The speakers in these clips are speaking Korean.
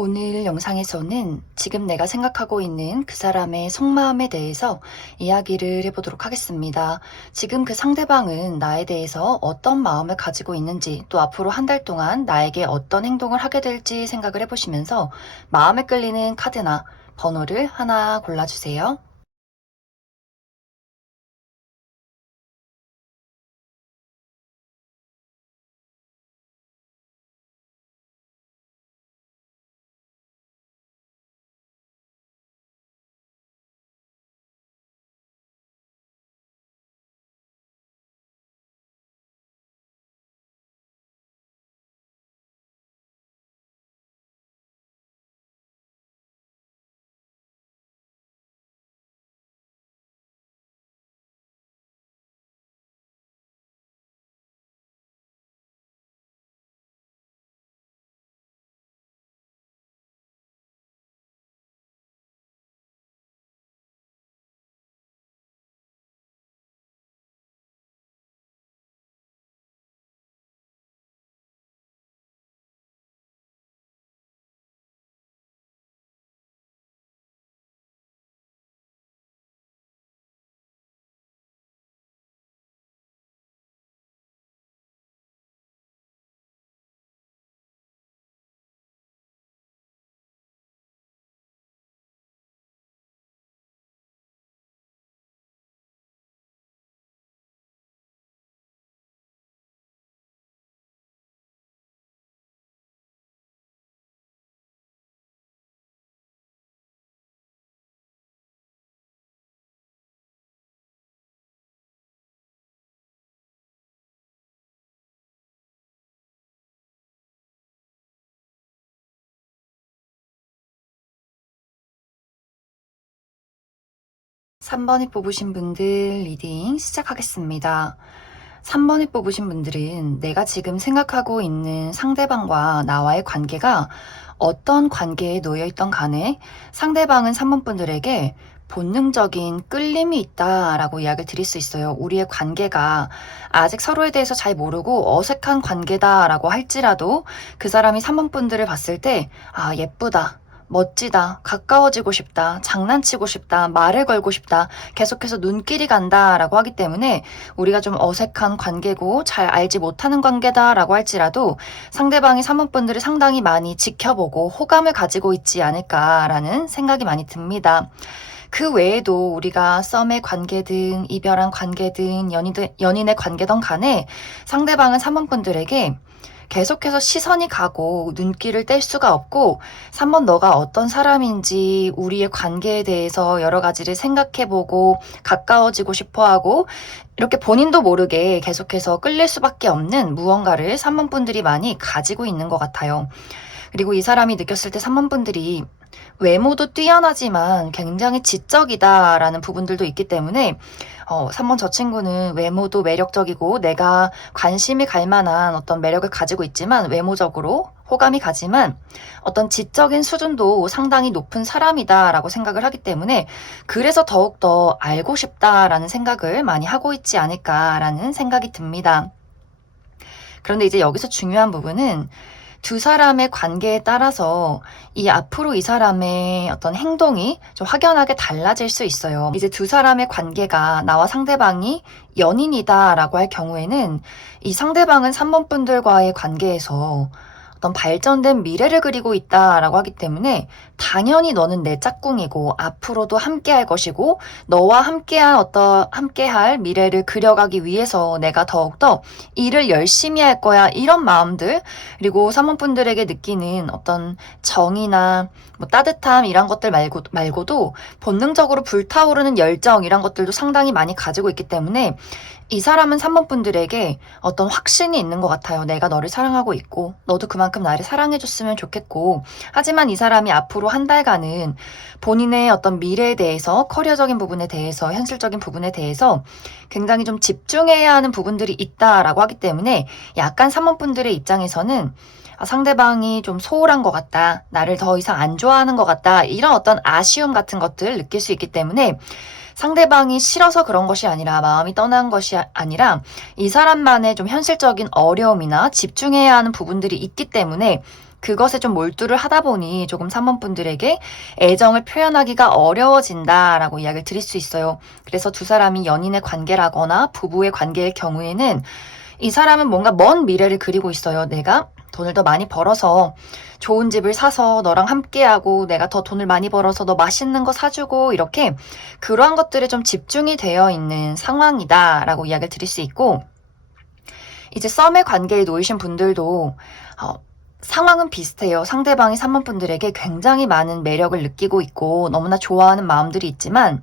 오늘 영상에서는 지금 내가 생각하고 있는 그 사람의 속마음에 대해서 이야기를 해보도록 하겠습니다. 지금 그 상대방은 나에 대해서 어떤 마음을 가지고 있는지, 또 앞으로 한 달 동안 나에게 어떤 행동을 하게 될지 생각을 해보시면서 마음에 끌리는 카드나 번호를 하나 골라주세요. 3번을 뽑으신 분들 리딩 시작하겠습니다. 3번을 뽑으신 분들은 내가 지금 생각하고 있는 상대방과 나와의 관계가 어떤 관계에 놓여있던 간에 상대방은 3번 분들에게 본능적인 끌림이 있다라고 이야기를 드릴 수 있어요. 우리의 관계가 아직 서로에 대해서 잘 모르고 어색한 관계다라고 할지라도 그 사람이 3번 분들을 봤을 때 예쁘다, 멋지다, 가까워지고 싶다, 장난치고 싶다, 말을 걸고 싶다, 계속해서 눈길이 간다라고 하기 때문에 우리가 좀 어색한 관계고 잘 알지 못하는 관계다라고 할지라도 상대방이 3번 분들을 상당히 많이 지켜보고 호감을 가지고 있지 않을까라는 생각이 많이 듭니다. 그 외에도 우리가 썸의 관계든 이별한 관계든 연인의 관계든 간에 상대방은 3번 분들에게 계속해서 시선이 가고 눈길을 뗄 수가 없고 3번 너가 어떤 사람인지 우리의 관계에 대해서 여러 가지를 생각해보고 가까워지고 싶어하고 이렇게 본인도 모르게 계속해서 끌릴 수밖에 없는 무언가를 3번 분들이 많이 가지고 있는 것 같아요. 그리고 이 사람이 느꼈을 때 3번 분들이 외모도 뛰어나지만 굉장히 지적이다라는 부분들도 있기 때문에 3번 저 친구는 외모도 매력적이고 내가 관심이 갈 만한 어떤 매력을 가지고 있지만 외모적으로 호감이 가지만 어떤 지적인 수준도 상당히 높은 사람이다라고 생각을 하기 때문에 그래서 더욱더 알고 싶다라는 생각을 많이 하고 있지 않을까라는 생각이 듭니다. 그런데 이제 여기서 중요한 부분은 두 사람의 관계에 따라서 이 앞으로 이 사람의 어떤 행동이 좀 확연하게 달라질 수 있어요. 이제 두 사람의 관계가 나와 상대방이 연인이다라고 할 경우에는 이 상대방은 3번 분들과의 관계에서 어떤 발전된 미래를 그리고 있다라고 하기 때문에 당연히 너는 내 짝꿍이고 앞으로도 함께할 것이고 너와 함께할 미래를 그려가기 위해서 내가 더욱더 일을 열심히 할 거야 이런 마음들 그리고 사모분들에게 느끼는 어떤 정이나 뭐 따뜻함 이런 것들 말고도 본능적으로 불타오르는 열정 이런 것들도 상당히 많이 가지고 있기 때문에 이 사람은 3번 분들에게 어떤 확신이 있는 것 같아요. 내가 너를 사랑하고 있고 너도 그만큼 나를 사랑해줬으면 좋겠고 하지만 이 사람이 앞으로 한 달간은 본인의 어떤 미래에 대해서 커리어적인 부분에 대해서 현실적인 부분에 대해서 굉장히 좀 집중해야 하는 부분들이 있다라고 하기 때문에 약간 3번 분들의 입장에서는 상대방이 좀 소홀한 것 같다. 나를 더 이상 안 좋아하는 것 같다. 이런 어떤 아쉬움 같은 것들을 느낄 수 있기 때문에 상대방이 싫어서 그런 것이 아니라 마음이 떠난 것이 아니라 이 사람만의 좀 현실적인 어려움이나 집중해야 하는 부분들이 있기 때문에 그것에 좀 몰두를 하다 보니 조금 3번 분들에게 애정을 표현하기가 어려워진다라고 이야기를 드릴 수 있어요. 그래서 두 사람이 연인의 관계라거나 부부의 관계의 경우에는 이 사람은 뭔가 먼 미래를 그리고 있어요. 내가 돈을 더 많이 벌어서 좋은 집을 사서 너랑 함께하고 내가 더 돈을 많이 벌어서 너 맛있는 거 사주고 이렇게 그러한 것들에 좀 집중이 되어 있는 상황이다라고 이야기를 드릴 수 있고, 이제 썸의 관계에 놓이신 분들도 상황은 비슷해요. 상대방이 3번 분들에게 굉장히 많은 매력을 느끼고 있고 너무나 좋아하는 마음들이 있지만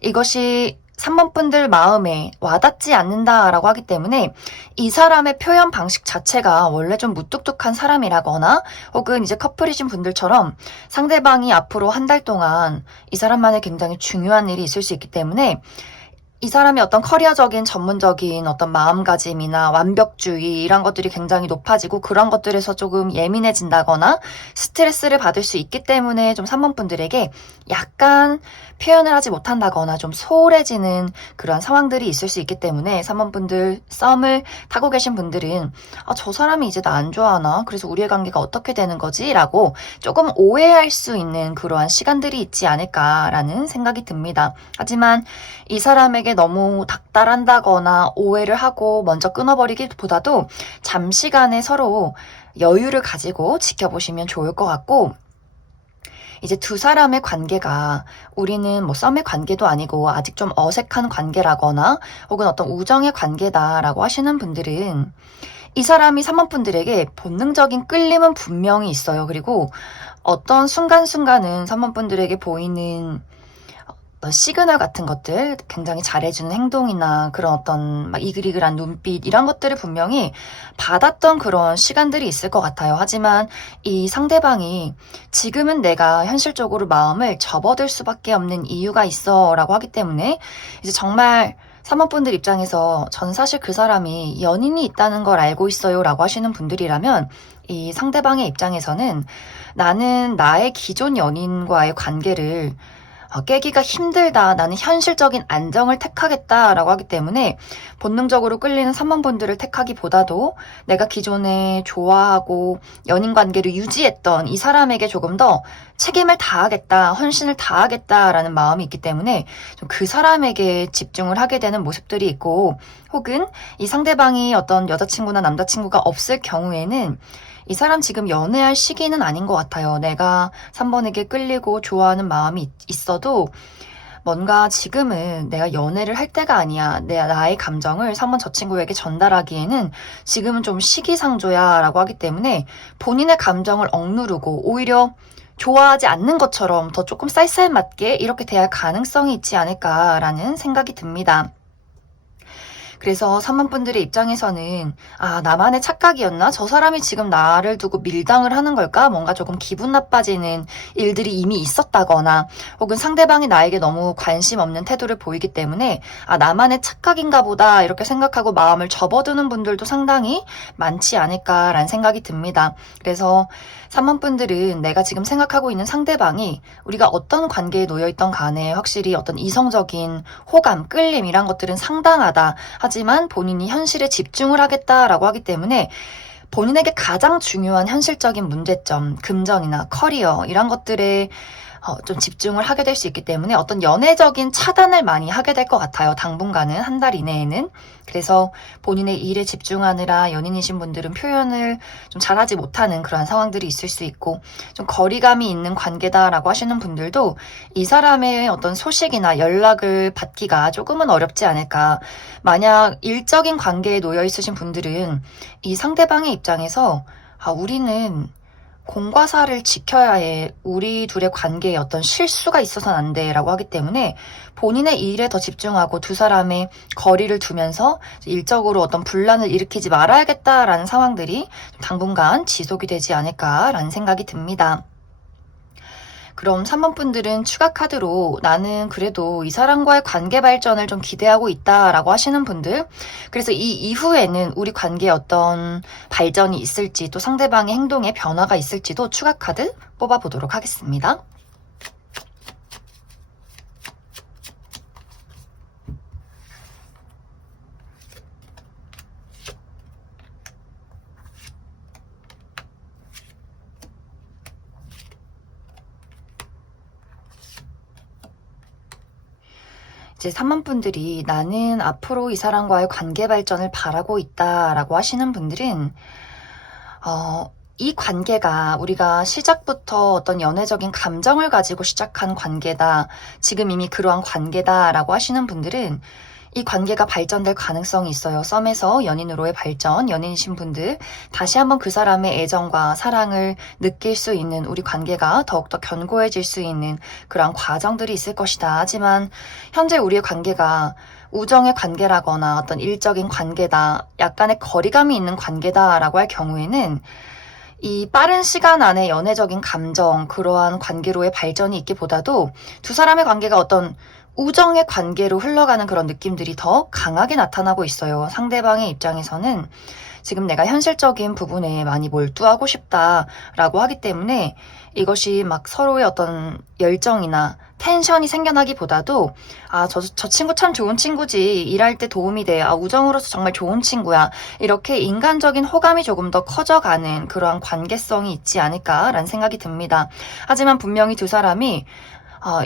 이것이 3번 분들 마음에 와닿지 않는다라고 하기 때문에 이 사람의 표현 방식 자체가 원래 좀 무뚝뚝한 사람이라거나 혹은 이제 커플이신 분들처럼 상대방이 앞으로 한 달 동안 이 사람만의 굉장히 중요한 일이 있을 수 있기 때문에 이 사람이 어떤 커리어적인 전문적인 어떤 마음가짐이나 완벽주의 이런 것들이 굉장히 높아지고 그런 것들에서 조금 예민해진다거나 스트레스를 받을 수 있기 때문에 좀 3번 분들에게 약간 표현을 하지 못한다거나 좀 소홀해지는 그런 상황들이 있을 수 있기 때문에 3번 분들 썸을 타고 계신 분들은 저 사람이 이제 나 안 좋아하나? 그래서 우리의 관계가 어떻게 되는 거지? 라고 조금 오해할 수 있는 그러한 시간들이 있지 않을까라는 생각이 듭니다. 하지만 이 사람에게 너무 닥달한다거나 오해를 하고 먼저 끊어버리기보다도 잠시간에 서로 여유를 가지고 지켜보시면 좋을 것 같고, 이제 두 사람의 관계가 우리는 뭐 썸의 관계도 아니고 아직 좀 어색한 관계라거나 혹은 어떤 우정의 관계다라고 하시는 분들은 이 사람이 3번 분들에게 본능적인 끌림은 분명히 있어요. 그리고 어떤 순간순간은 3번 분들에게 보이는 어떤 시그널 같은 것들, 굉장히 잘해주는 행동이나 그런 어떤 막 이글이글한 눈빛 이런 것들을 분명히 받았던 그런 시간들이 있을 것 같아요. 하지만 이 상대방이 지금은 내가 현실적으로 마음을 접어들 수밖에 없는 이유가 있어 라고 하기 때문에 이제 정말 3번 분들 입장에서 전 사실 그 사람이 연인이 있다는 걸 알고 있어요 라고 하시는 분들이라면 이 상대방의 입장에서는 나는 나의 기존 연인과의 관계를 깨기가 힘들다. 나는 현실적인 안정을 택하겠다라고 하기 때문에 본능적으로 끌리는 3번 분들을 택하기보다도 내가 기존에 좋아하고 연인 관계를 유지했던 이 사람에게 조금 더 책임을 다하겠다, 헌신을 다하겠다라는 마음이 있기 때문에 좀 그 사람에게 집중을 하게 되는 모습들이 있고, 혹은 이 상대방이 어떤 여자친구나 남자친구가 없을 경우에는 이 사람 지금 연애할 시기는 아닌 것 같아요. 내가 3번에게 끌리고 좋아하는 마음이 있어도 뭔가 지금은 내가 연애를 할 때가 아니야. 나의 감정을 3번 저 친구에게 전달하기에는 지금은 좀 시기상조야 라고 하기 때문에 본인의 감정을 억누르고 오히려 좋아하지 않는 것처럼 더 조금 쌀쌀맞게 이렇게 대할 가능성이 있지 않을까라는 생각이 듭니다. 그래서 3번 분들의 입장에서는 나만의 착각이었나? 저 사람이 지금 나를 두고 밀당을 하는 걸까? 뭔가 조금 기분 나빠지는 일들이 이미 있었다거나 혹은 상대방이 나에게 너무 관심 없는 태도를 보이기 때문에 나만의 착각인가 보다 이렇게 생각하고 마음을 접어두는 분들도 상당히 많지 않을까라는 생각이 듭니다. 그래서 3번 분들은 내가 지금 생각하고 있는 상대방이 우리가 어떤 관계에 놓여있던 간에 확실히 어떤 이성적인 호감, 끌림 이란 것들은 상당하다. 하지만 본인이 현실에 집중을 하겠다라고 하기 때문에 본인에게 가장 중요한 현실적인 문제점, 금전이나 커리어 이런 것들에 좀 집중을 하게 될 수 있기 때문에 어떤 연애적인 차단을 많이 하게 될 것 같아요. 당분간은 한 달 이내에는. 그래서 본인의 일에 집중하느라 연인이신 분들은 표현을 좀 잘하지 못하는 그런 상황들이 있을 수 있고, 좀 거리감이 있는 관계다라고 하시는 분들도 이 사람의 어떤 소식이나 연락을 받기가 조금은 어렵지 않을까. 만약 일적인 관계에 놓여 있으신 분들은 이 상대방의 입장에서 우리는 공과 사를 지켜야 해. 우리 둘의 관계에 어떤 실수가 있어서는 안 돼. 라고 하기 때문에 본인의 일에 더 집중하고 두 사람의 거리를 두면서 일적으로 어떤 분란을 일으키지 말아야겠다라는 상황들이 당분간 지속이 되지 않을까라는 생각이 듭니다. 그럼 3번 분들은 추가 카드로 나는 그래도 이 사람과의 관계 발전을 좀 기대하고 있다라고 하시는 분들, 그래서 이 이후에는 우리 관계에 어떤 발전이 있을지 또 상대방의 행동에 변화가 있을지도 추가 카드 뽑아보도록 하겠습니다. 이제 3번 분들이 나는 앞으로 이 사람과의 관계 발전을 바라고 있다라고 하시는 분들은 이 관계가 우리가 시작부터 어떤 연애적인 감정을 가지고 시작한 관계다. 지금 이미 그러한 관계다라고 하시는 분들은 이 관계가 발전될 가능성이 있어요. 썸에서 연인으로의 발전, 연인이신 분들 다시 한번 그 사람의 애정과 사랑을 느낄 수 있는 우리 관계가 더욱더 견고해질 수 있는 그런 과정들이 있을 것이다. 하지만 현재 우리의 관계가 우정의 관계라거나 어떤 일적인 관계다, 약간의 거리감이 있는 관계다라고 할 경우에는 이 빠른 시간 안에 연애적인 감정, 그러한 관계로의 발전이 있기보다도 두 사람의 관계가 어떤 우정의 관계로 흘러가는 그런 느낌들이 더 강하게 나타나고 있어요. 상대방의 입장에서는 지금 내가 현실적인 부분에 많이 몰두하고 싶다라고 하기 때문에 이것이 막 서로의 어떤 열정이나 텐션이 생겨나기보다도 저 친구 참 좋은 친구지. 일할 때 도움이 돼. 우정으로서 정말 좋은 친구야. 이렇게 인간적인 호감이 조금 더 커져가는 그러한 관계성이 있지 않을까라는 생각이 듭니다. 하지만 분명히 두 사람이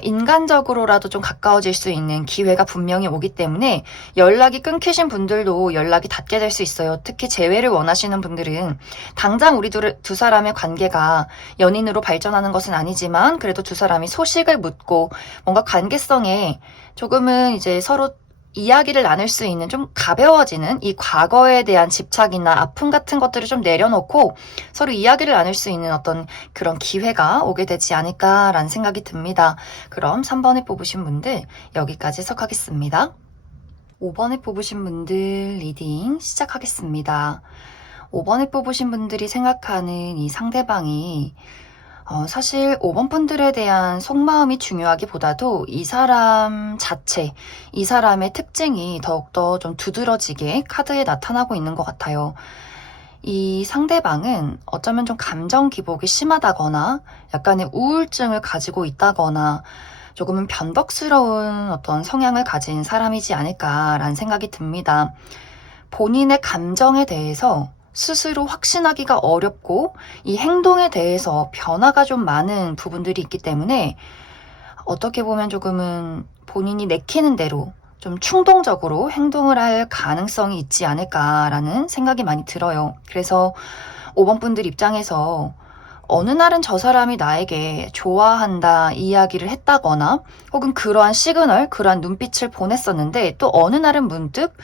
인간적으로라도 좀 가까워질 수 있는 기회가 분명히 오기 때문에 연락이 끊기신 분들도 연락이 닿게 될 수 있어요. 특히 재회를 원하시는 분들은 당장 우리 두 사람의 관계가 연인으로 발전하는 것은 아니지만 그래도 두 사람이 소식을 묻고 뭔가 관계성에 조금은 이제 서로 이야기를 나눌 수 있는 좀 가벼워지는 이 과거에 대한 집착이나 아픔 같은 것들을 좀 내려놓고 서로 이야기를 나눌 수 있는 어떤 그런 기회가 오게 되지 않을까라는 생각이 듭니다. 그럼 3번에 뽑으신 분들 여기까지 해석하겠습니다. 5번에 뽑으신 분들 리딩 시작하겠습니다. 5번에 뽑으신 분들이 생각하는 이 상대방이 사실 5번 분들에 대한 속마음이 중요하기보다도 이 사람 자체, 이 사람의 특징이 더욱더 좀 두드러지게 카드에 나타나고 있는 것 같아요. 이 상대방은 어쩌면 좀 감정 기복이 심하다거나 약간의 우울증을 가지고 있다거나 조금은 변덕스러운 어떤 성향을 가진 사람이지 않을까라는 생각이 듭니다. 본인의 감정에 대해서 스스로 확신하기가 어렵고 이 행동에 대해서 변화가 좀 많은 부분들이 있기 때문에 어떻게 보면 조금은 본인이 내키는 대로 좀 충동적으로 행동을 할 가능성이 있지 않을까라는 생각이 많이 들어요. 그래서 5번 분들 입장에서 어느 날은 저 사람이 나에게 좋아한다 이야기를 했다거나 혹은 그러한 시그널, 그러한 눈빛을 보냈었는데 또 어느 날은 문득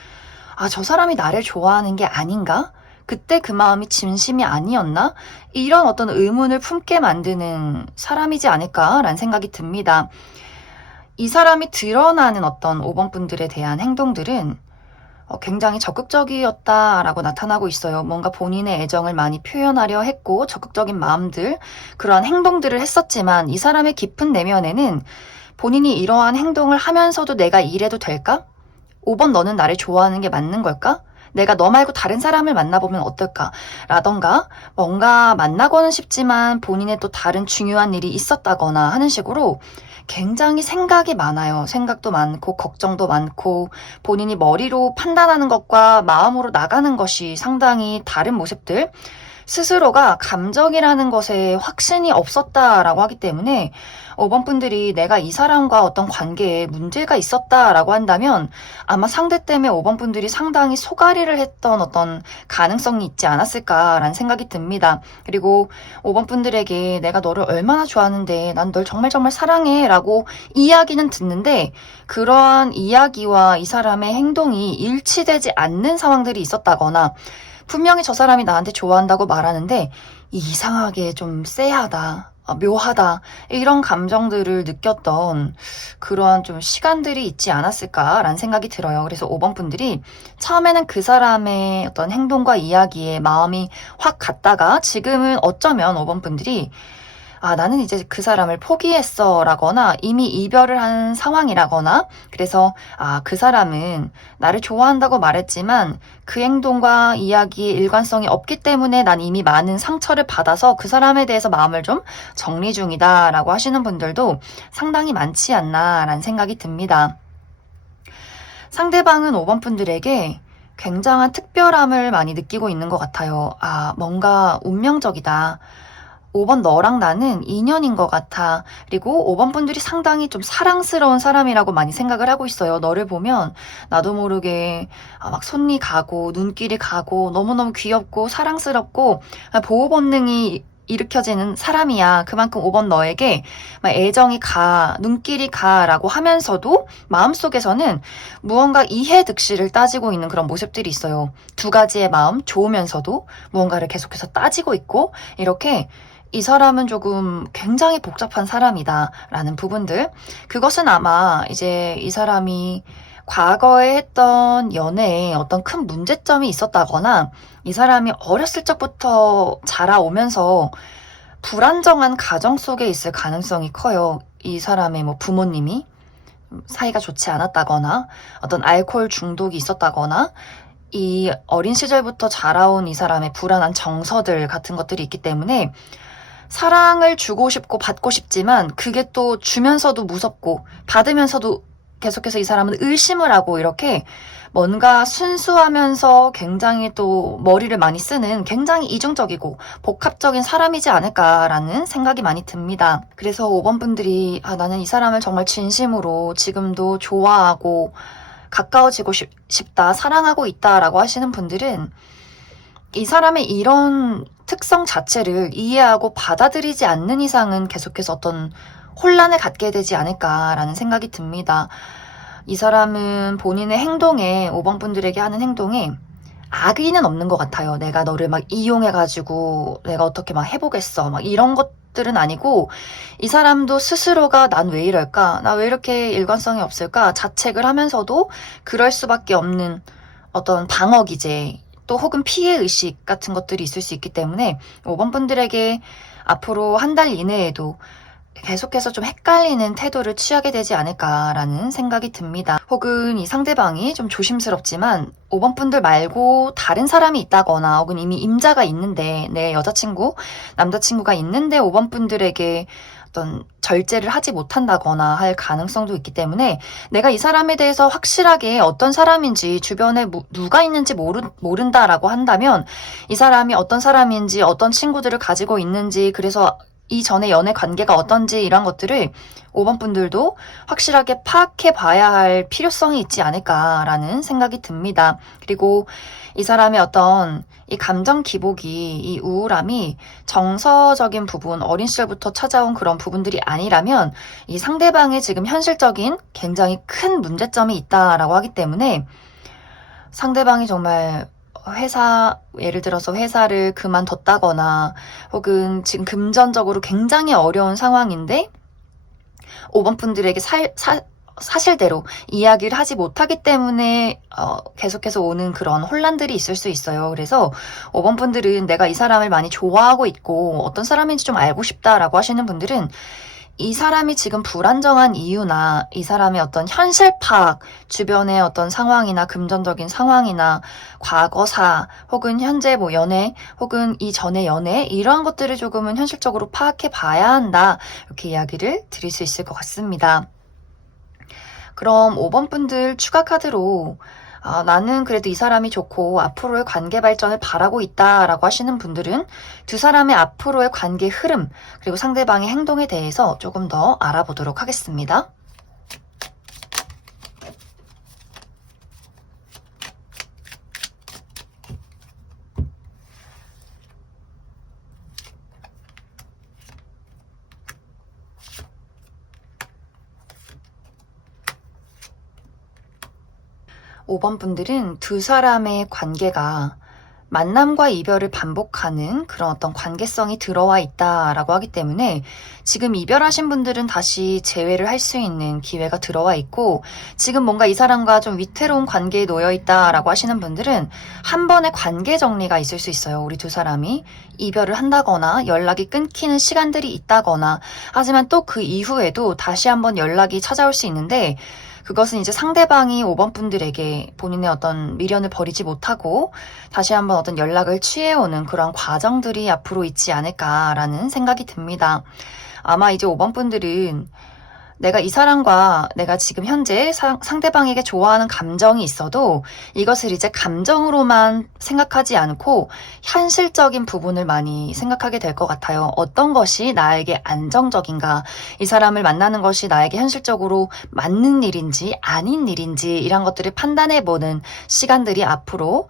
저 사람이 나를 좋아하는 게 아닌가? 그때 그 마음이 진심이 아니었나? 이런 어떤 의문을 품게 만드는 사람이지 않을까라는 생각이 듭니다. 이 사람이 드러나는 어떤 5번 분들에 대한 행동들은 굉장히 적극적이었다라고 나타나고 있어요. 뭔가 본인의 애정을 많이 표현하려 했고 적극적인 마음들, 그러한 행동들을 했었지만 이 사람의 깊은 내면에는 본인이 이러한 행동을 하면서도 내가 이래도 될까? 5번 너는 나를 좋아하는 게 맞는 걸까? 내가 너 말고 다른 사람을 만나보면 어떨까? 라던가 뭔가 만나고는 싶지만 본인의 또 다른 중요한 일이 있었다거나 하는 식으로 굉장히 생각이 많아요. 생각도 많고 걱정도 많고 본인이 머리로 판단하는 것과 마음으로 나가는 것이 상당히 다른 모습들, 스스로가 감정이라는 것에 확신이 없었다라고 하기 때문에 5번 분들이 내가 이 사람과 어떤 관계에 문제가 있었다라고 한다면 아마 상대 때문에 5번 분들이 상당히 소가리를 했던 어떤 가능성이 있지 않았을까라는 생각이 듭니다. 그리고 5번 분들에게 내가 너를 얼마나 좋아하는데 난 널 정말 정말 사랑해 라고 이야기는 듣는데 그러한 이야기와 이 사람의 행동이 일치되지 않는 상황들이 있었다거나 분명히 저 사람이 나한테 좋아한다고 말하는데 이상하게 좀 쎄하다, 묘하다 이런 감정들을 느꼈던 그러한 좀 시간들이 있지 않았을까라는 생각이 들어요. 그래서 5번 분들이 처음에는 그 사람의 어떤 행동과 이야기에 마음이 확 갔다가 지금은 어쩌면 5번 분들이 나는 이제 그 사람을 포기했어 라거나 이미 이별을 한 상황이라거나 그래서 그 사람은 나를 좋아한다고 말했지만 그 행동과 이야기의 일관성이 없기 때문에 난 이미 많은 상처를 받아서 그 사람에 대해서 마음을 좀 정리 중이다 라고 하시는 분들도 상당히 많지 않나 라는 생각이 듭니다. 상대방은 5번 분들에게 굉장한 특별함을 많이 느끼고 있는 것 같아요. 뭔가 운명적이다. 5번 너랑 나는 인연인 것 같아. 그리고 5번 분들이 상당히 좀 사랑스러운 사람이라고 많이 생각을 하고 있어요. 너를 보면 나도 모르게 막 손이 가고 눈길이 가고 너무너무 귀엽고 사랑스럽고 보호 본능이 일으켜지는 사람이야. 그만큼 5번 너에게 막 애정이 가, 눈길이 가라고 하면서도 마음속에서는 무언가 이해 득실을 따지고 있는 그런 모습들이 있어요. 두 가지의 마음 좋으면서도 무언가를 계속해서 따지고 있고 이렇게 이 사람은 조금 굉장히 복잡한 사람이다라는 부분들. 그것은 아마 이제 이 사람이 과거에 했던 연애에 어떤 큰 문제점이 있었다거나 이 사람이 어렸을 적부터 자라오면서 불안정한 가정 속에 있을 가능성이 커요. 이 사람의 뭐 부모님이 사이가 좋지 않았다거나 어떤 알코올 중독이 있었다거나 이 어린 시절부터 자라온 이 사람의 불안한 정서들 같은 것들이 있기 때문에 사랑을 주고 싶고 받고 싶지만 그게 또 주면서도 무섭고 받으면서도 계속해서 이 사람은 의심을 하고 이렇게 뭔가 순수하면서 굉장히 또 머리를 많이 쓰는 굉장히 이중적이고 복합적인 사람이지 않을까라는 생각이 많이 듭니다. 그래서 5번 분들이 나는 이 사람을 정말 진심으로 지금도 좋아하고 가까워지고 싶다, 사랑하고 있다라고 하시는 분들은 이 사람의 이런 특성 자체를 이해하고 받아들이지 않는 이상은 계속해서 어떤 혼란을 갖게 되지 않을까라는 생각이 듭니다. 이 사람은 본인의 행동에, 5번 분들에게 하는 행동에 악의는 없는 것 같아요. 내가 너를 막 이용해가지고 내가 어떻게 막 해보겠어. 막 이런 것들은 아니고 이 사람도 스스로가 난 왜 이럴까? 나 왜 이렇게 일관성이 없을까? 자책을 하면서도 그럴 수밖에 없는 어떤 방어 기제 또 혹은 피해의식 같은 것들이 있을 수 있기 때문에 5번 분들에게 앞으로 한 달 이내에도 계속해서 좀 헷갈리는 태도를 취하게 되지 않을까라는 생각이 듭니다. 혹은 이 상대방이 좀 조심스럽지만 5번 분들 말고 다른 사람이 있다거나 혹은 이미 임자가 있는데 내 여자친구, 남자친구가 있는데 5번 분들에게 어떤 절제를 하지 못한다거나 할 가능성도 있기 때문에 내가 이 사람에 대해서 확실하게 어떤 사람인지 주변에 누가 있는지 모른다라고 한다면 이 사람이 어떤 사람인지 어떤 친구들을 가지고 있는지 그래서 이전에 연애 관계가 어떤지 이런 것들을 5번 분들도 확실하게 파악해 봐야 할 필요성이 있지 않을까라는 생각이 듭니다. 그리고 이 사람의 어떤 이 감정 기복이, 이 우울함이 정서적인 부분, 어린 시절부터 찾아온 그런 부분들이 아니라면 이 상대방의 지금 현실적인 굉장히 큰 문제점이 있다라고 하기 때문에 상대방이 정말 예를 들어서 회사를 그만뒀다거나 혹은 지금 금전적으로 굉장히 어려운 상황인데 5번 분들에게 사실대로 이야기를 하지 못하기 때문에 계속해서 오는 그런 혼란들이 있을 수 있어요. 그래서 5번 분들은 내가 이 사람을 많이 좋아하고 있고 어떤 사람인지 좀 알고 싶다라고 하시는 분들은 이 사람이 지금 불안정한 이유나 이 사람의 어떤 현실 파악, 주변의 어떤 상황이나 금전적인 상황이나 과거사 혹은 현재 뭐 연애 혹은 이전의 연애 이러한 것들을 조금은 현실적으로 파악해 봐야 한다. 이렇게 이야기를 드릴 수 있을 것 같습니다. 그럼 5번 분들 추가 카드로 나는 그래도 이 사람이 좋고 앞으로의 관계 발전을 바라고 있다라고 하시는 분들은 두 사람의 앞으로의 관계 흐름 그리고 상대방의 행동에 대해서 조금 더 알아보도록 하겠습니다. 5번 분들은 두 사람의 관계가 만남과 이별을 반복하는 그런 어떤 관계성이 들어와 있다라고 하기 때문에 지금 이별하신 분들은 다시 재회를 할 수 있는 기회가 들어와 있고 지금 뭔가 이 사람과 좀 위태로운 관계에 놓여 있다라고 하시는 분들은 한 번의 관계 정리가 있을 수 있어요. 우리 두 사람이 이별을 한다거나 연락이 끊기는 시간들이 있다거나 하지만 또 그 이후에도 다시 한번 연락이 찾아올 수 있는데 그것은 이제 상대방이 5번 분들에게 본인의 어떤 미련을 버리지 못하고 다시 한번 어떤 연락을 취해오는 그런 과정들이 앞으로 있지 않을까라는 생각이 듭니다. 아마 이제 5번 분들은 내가 이 사람과 내가 지금 현재 상대방에게 좋아하는 감정이 있어도 이것을 이제 감정으로만 생각하지 않고 현실적인 부분을 많이 생각하게 될 것 같아요. 어떤 것이 나에게 안정적인가, 이 사람을 만나는 것이 나에게 현실적으로 맞는 일인지 아닌 일인지 이런 것들을 판단해보는 시간들이 앞으로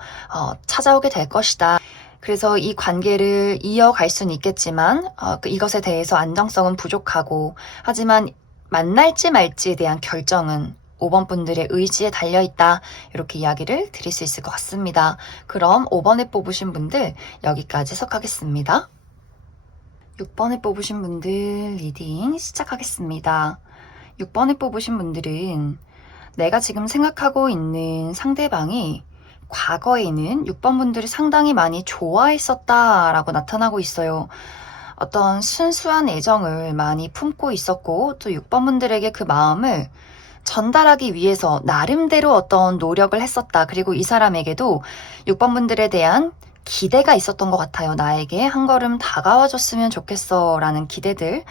찾아오게 될 것이다. 그래서 이 관계를 이어갈 수는 있겠지만 이것에 대해서 안정성은 부족하고, 하지만 만날지 말지에 대한 결정은 5번 분들의 의지에 달려있다. 이렇게 이야기를 드릴 수 있을 것 같습니다. 그럼 5번에 뽑으신 분들 여기까지 해석하겠습니다. 6번에 뽑으신 분들 리딩 시작하겠습니다. 6번에 뽑으신 분들은 내가 지금 생각하고 있는 상대방이 과거에는 6번 분들이 상당히 많이 좋아했었다라고 나타나고 있어요. 어떤 순수한 애정을 많이 품고 있었고, 또 6번 분들에게 그 마음을 전달하기 위해서 나름대로 어떤 노력을 했었다. 그리고 이 사람에게도 6번 분들에 대한 기대가 있었던 것 같아요. 나에게 한 걸음 다가와 줬으면 좋겠어 라는 기대들.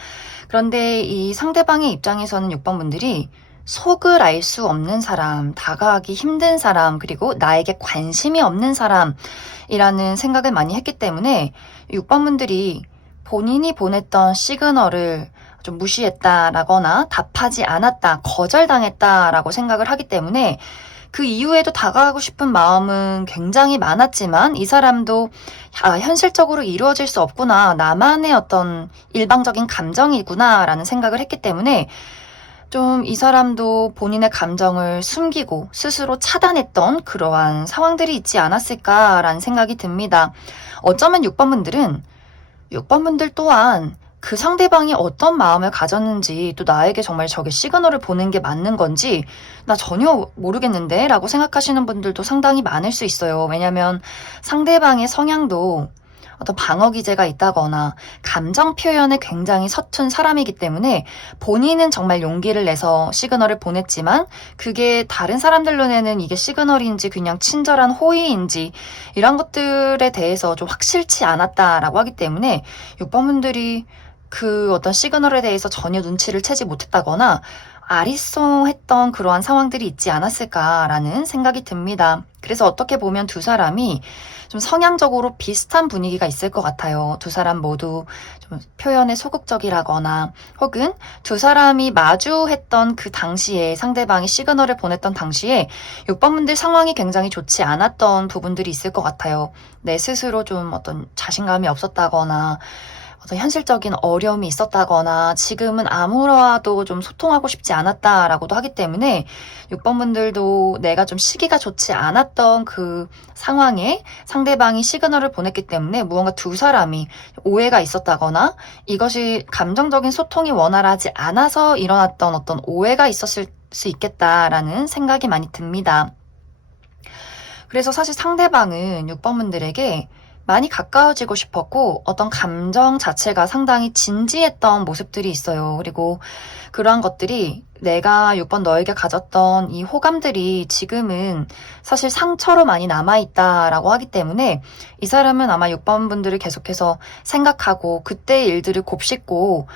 그런데 이 상대방의 입장에서는 6번 분들이 속을 알 수 없는 사람, 다가가기 힘든 사람, 그리고 나에게 관심이 없는 사람이라는 생각을 많이 했기 때문에 6번 분들이 본인이 보냈던 시그널을 좀 무시했다라거나 답하지 않았다, 거절당했다라고 생각을 하기 때문에 그 이후에도 다가가고 싶은 마음은 굉장히 많았지만 이 사람도 현실적으로 이루어질 수 없구나, 나만의 어떤 일방적인 감정이구나 라는 생각을 했기 때문에 좀 이 사람도 본인의 감정을 숨기고 스스로 차단했던 그러한 상황들이 있지 않았을까라는 생각이 듭니다. 어쩌면 6번 분들은 6번 분들 또한 그 상대방이 어떤 마음을 가졌는지, 또 나에게 정말 저게 시그널을 보낸 게 맞는 건지 나 전혀 모르겠는데 라고 생각하시는 분들도 상당히 많을 수 있어요. 왜냐면 상대방의 성향도 어떤 방어 기제가 있다거나 감정 표현에 굉장히 서툰 사람이기 때문에 본인은 정말 용기를 내서 시그널을 보냈지만 그게 다른 사람들 눈에는 이게 시그널인지 그냥 친절한 호의인지 이런 것들에 대해서 좀 확실치 않았다라고 하기 때문에 6번 분들이 그 어떤 시그널에 대해서 전혀 눈치를 채지 못했다거나 아리송했던 그러한 상황들이 있지 않았을까라는 생각이 듭니다. 그래서 어떻게 보면 두 사람이 좀 성향적으로 비슷한 분위기가 있을 것 같아요. 두 사람 모두 좀 표현에 소극적이라거나, 혹은 두 사람이 마주했던 그 당시에 상대방이 시그널을 보냈던 당시에 6번 분들 상황이 굉장히 좋지 않았던 부분들이 있을 것 같아요. 내 스스로 좀 어떤 자신감이 없었다거나, 어떤 현실적인 어려움이 있었다거나, 지금은 아무라도 좀 소통하고 싶지 않았다라고도 하기 때문에 6번 분들도 내가 좀 시기가 좋지 않았던 그 상황에 상대방이 시그널을 보냈기 때문에 무언가 두 사람이 오해가 있었다거나, 이것이 감정적인 소통이 원활하지 않아서 일어났던 어떤 오해가 있었을 수 있겠다라는 생각이 많이 듭니다. 그래서 사실 상대방은 6번 분들에게 많이 가까워지고 싶었고 어떤 감정 자체가 상당히 진지했던 모습들이 있어요. 그리고 그러한 것들이 내가 6번 너에게 가졌던 이 호감들이 지금은 사실 상처로 많이 남아있다라고 하기 때문에 이 사람은 아마 6번 분들을 계속해서 생각하고 그때의 일들을 곱씹고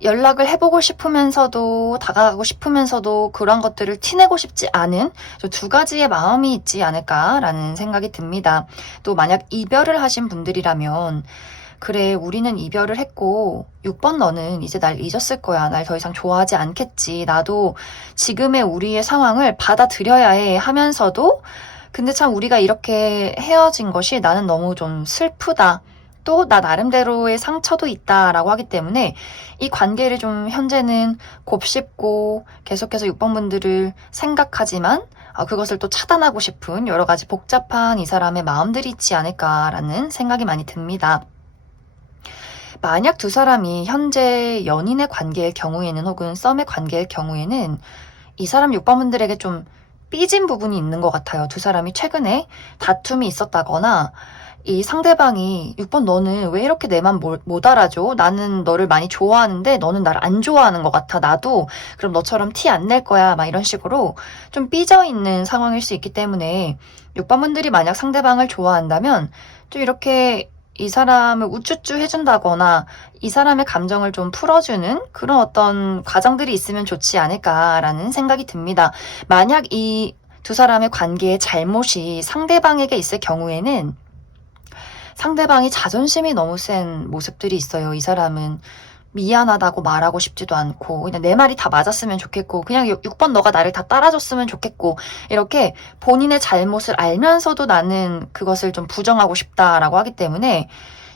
연락을 해보고 싶으면서도 다가가고 싶으면서도 그런 것들을 티내고 싶지 않은 두 가지의 마음이 있지 않을까라는 생각이 듭니다. 또 만약 이별을 하신 분들이라면 그래, 우리는 이별을 했고 6번 너는 이제 날 잊었을 거야. 날 더 이상 좋아하지 않겠지. 나도 지금의 우리의 상황을 받아들여야 해 하면서도 근데 참 우리가 이렇게 헤어진 것이 나는 너무 좀 슬프다. 또 나 나름대로의 상처도 있다라고 하기 때문에 이 관계를 좀 현재는 곱씹고 계속해서 6번 분들을 생각하지만 그것을 또 차단하고 싶은 여러 가지 복잡한 이 사람의 마음들이 있지 않을까라는 생각이 많이 듭니다. 만약 두 사람이 현재 연인의 관계일 경우에는, 혹은 썸의 관계일 경우에는 이 사람 6번 분들에게 좀 삐진 부분이 있는 것 같아요. 두 사람이 최근에 다툼이 있었다거나, 이 상대방이 6번 너는 왜 이렇게 내 맘 못 알아줘? 나는 너를 많이 좋아하는데 너는 나를 안 좋아하는 것 같아. 나도 그럼 너처럼 티 안 낼 거야. 막 이런 식으로 좀 삐져 있는 상황일 수 있기 때문에 6번 분들이 만약 상대방을 좋아한다면 좀 이렇게 이 사람을 우쭈쭈 해준다거나 이 사람의 감정을 좀 풀어주는 그런 어떤 과정들이 있으면 좋지 않을까라는 생각이 듭니다. 만약 이 두 사람의 관계에 잘못이 상대방에게 있을 경우에는 상대방이 자존심이 너무 센 모습들이 있어요. 이 사람은 미안하다고 말하고 싶지도 않고 그냥 내 말이 다 맞았으면 좋겠고 그냥 6번 너가 나를 다 따라줬으면 좋겠고 이렇게 본인의 잘못을 알면서도 나는 그것을 좀 부정하고 싶다라고 하기 때문에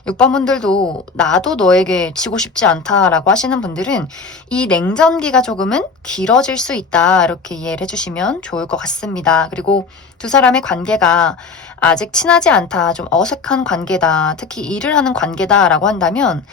6번 분들도 나도 너에게 지고 싶지 않다라고 하시는 분들은 이 냉전기가 조금은 길어질 수 있다 이렇게 이해를 해주시면 좋을 것 같습니다. 그리고 두 사람의 관계가 아직 친하지 않다, 좀 어색한 관계다, 특히 일을 하는 관계다라고 한다면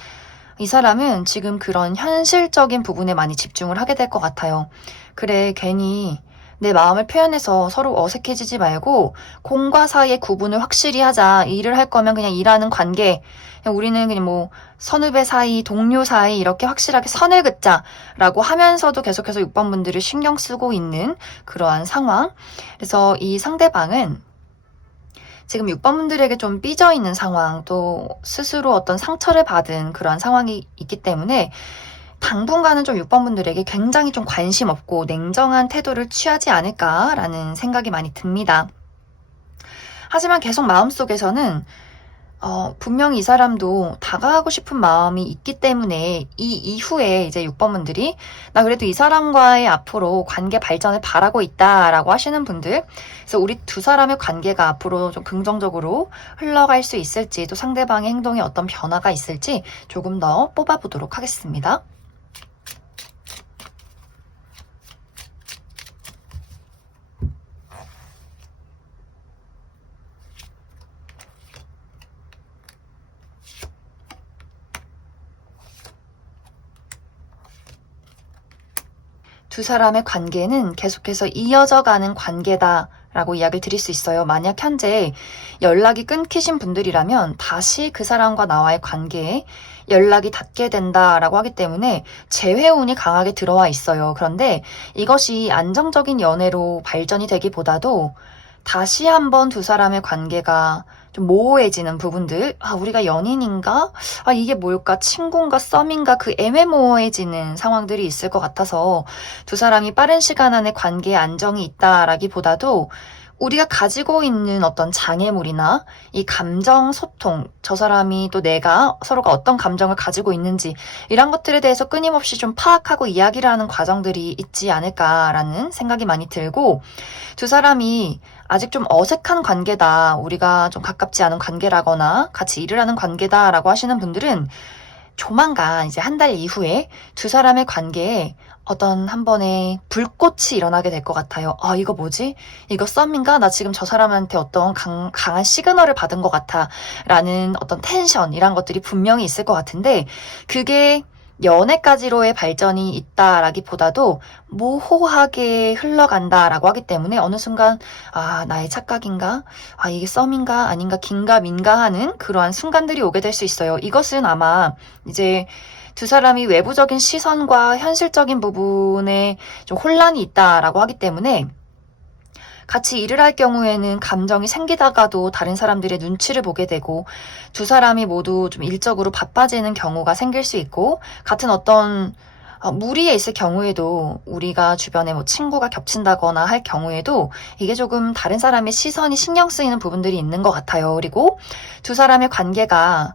이 사람은 지금 그런 현실적인 부분에 많이 집중을 하게 될 것 같아요. 그래, 괜히 내 마음을 표현해서 서로 어색해지지 말고 공과 사의 구분을 확실히 하자. 일을 할 거면 그냥 일하는 관계. 그냥 우리는 그냥 뭐 선후배 사이, 동료 사이 이렇게 확실하게 선을 긋자라고 하면서도 계속해서 6번 분들을 신경 쓰고 있는 그러한 상황. 그래서 이 상대방은 지금 6번 분들에게 좀 삐져 있는 상황, 또 스스로 어떤 상처를 받은 그러한 상황이 있기 때문에 당분간은 좀 6번 분들에게 굉장히 좀 관심 없고 냉정한 태도를 취하지 않을까라는 생각이 많이 듭니다. 하지만 계속 마음속에서는 분명히 이 사람도 다가가고 싶은 마음이 있기 때문에 이 이후에 이제 6번 분들이 나 그래도 이 사람과의 앞으로 관계 발전을 바라고 있다라고 하시는 분들, 그래서 우리 두 사람의 관계가 앞으로 좀 긍정적으로 흘러갈 수 있을지, 또 상대방의 행동에 어떤 변화가 있을지 조금 더 뽑아보도록 하겠습니다. 두 사람의 관계는 계속해서 이어져 가는 관계다라고 이야기를 드릴 수 있어요. 만약 현재 연락이 끊기신 분들이라면 다시 그 사람과 나와의 관계에 연락이 닿게 된다라고 하기 때문에 재회운이 강하게 들어와 있어요. 그런데 이것이 안정적인 연애로 발전이 되기보다도 다시 한번 두 사람의 관계가 좀 모호해지는 부분들, 우리가 연인인가? 이게 뭘까? 친구인가? 썸인가? 그 애매모호해지는 상황들이 있을 것 같아서 두 사람이 빠른 시간 안에 관계에 안정이 있다라기보다도 우리가 가지고 있는 어떤 장애물이나 이 감정 소통, 저 사람이 또 내가 서로가 어떤 감정을 가지고 있는지 이런 것들에 대해서 끊임없이 좀 파악하고 이야기를 하는 과정들이 있지 않을까라는 생각이 많이 들고, 두 사람이 아직 좀 어색한 관계다, 우리가 좀 가깝지 않은 관계라거나 같이 일을 하는 관계다라고 하시는 분들은 조만간 이제 한 달 이후에 두 사람의 관계에 어떤 한 번의 불꽃이 일어나게 될 것 같아요. 이거 뭐지? 이거 썸인가? 나 지금 저 사람한테 어떤 강한 시그널을 받은 것 같아. 라는 어떤 텐션, 이런 것들이 분명히 있을 것 같은데, 그게 연애까지로의 발전이 있다라기보다도 모호하게 흘러간다라고 하기 때문에 어느 순간 나의 착각인가? 이게 썸인가? 아닌가? 긴가? 민가? 하는 그러한 순간들이 오게 될 수 있어요. 이것은 아마 이제 두 사람이 외부적인 시선과 현실적인 부분에 좀 혼란이 있다라고 하기 때문에 같이 일을 할 경우에는 감정이 생기다가도 다른 사람들의 눈치를 보게 되고 두 사람이 모두 좀 일적으로 바빠지는 경우가 생길 수 있고, 같은 어떤 무리에 있을 경우에도 우리가 주변에 뭐 친구가 겹친다거나 할 경우에도 이게 조금 다른 사람의 시선이 신경 쓰이는 부분들이 있는 것 같아요. 그리고 두 사람의 관계가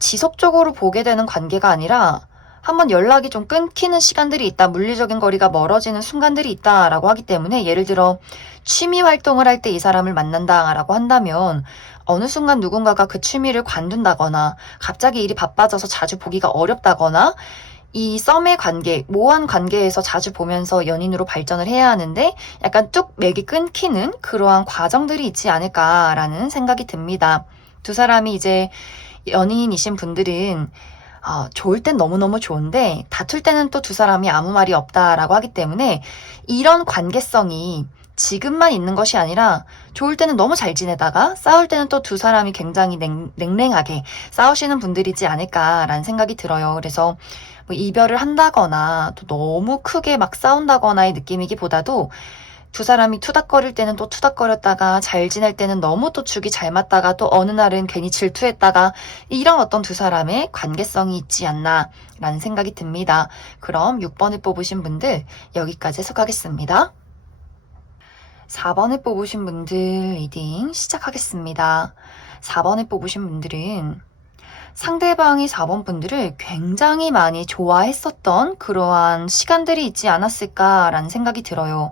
지속적으로 보게 되는 관계가 아니라 한번 연락이 좀 끊기는 시간들이 있다, 물리적인 거리가 멀어지는 순간들이 있다라고 하기 때문에, 예를 들어 취미 활동을 할 때 이 사람을 만난다라고 한다면 어느 순간 누군가가 그 취미를 관둔다거나 갑자기 일이 바빠져서 자주 보기가 어렵다거나, 이 썸의 관계, 모호한 관계에서 자주 보면서 연인으로 발전을 해야 하는데 약간 뚝 맥이 끊기는 그러한 과정들이 있지 않을까라는 생각이 듭니다. 두 사람이 이제 연인이신 분들은 좋을 땐 너무너무 좋은데 다툴 때는 또 두 사람이 아무 말이 없다라고 하기 때문에, 이런 관계성이 지금만 있는 것이 아니라 좋을 때는 너무 잘 지내다가 싸울 때는 또 두 사람이 굉장히 냉랭하게 싸우시는 분들이지 않을까라는 생각이 들어요. 그래서 뭐 이별을 한다거나 또 너무 크게 막 싸운다거나의 느낌이기보다도 두 사람이 투닥거릴 때는 또 투닥거렸다가 잘 지낼 때는 너무 또 죽이 잘 맞다가 또 어느 날은 괜히 질투했다가 이런 어떤 두 사람의 관계성이 있지 않나라는 생각이 듭니다. 그럼 6번을 뽑으신 분들 여기까지 해석하겠습니다. 4번을 뽑으신 분들 리딩 시작하겠습니다. 4번을 뽑으신 분들은 상대방이 4번 분들을 굉장히 많이 좋아했었던 그러한 시간들이 있지 않았을까라는 생각이 들어요.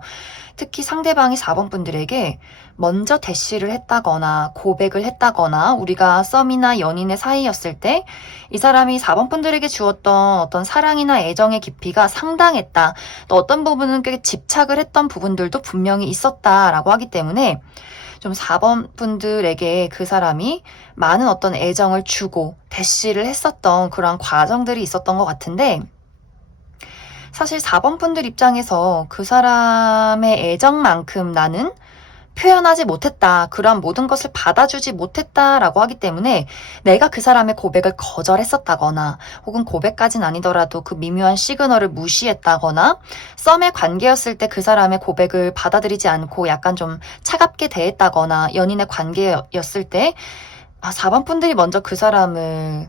특히 상대방이 4번 분들에게 먼저 대시를 했다거나 고백을 했다거나 우리가 썸이나 연인의 사이였을 때 이 사람이 4번 분들에게 주었던 어떤 사랑이나 애정의 깊이가 상당했다. 또 어떤 부분은 꽤 집착을 했던 부분들도 분명히 있었다라고 하기 때문에 좀 4번 분들에게 그 사람이 많은 어떤 애정을 주고 대시를 했었던 그런 과정들이 있었던 것 같은데 사실 4번 분들 입장에서 그 사람의 애정만큼 나는 표현하지 못했다. 그러한 모든 것을 받아주지 못했다라고 하기 때문에 내가 그 사람의 고백을 거절했었다거나 혹은 고백까진 아니더라도 그 미묘한 시그널을 무시했다거나 썸의 관계였을 때 그 사람의 고백을 받아들이지 않고 약간 좀 차갑게 대했다거나 연인의 관계였을 때 4번 분들이 먼저 그 사람에게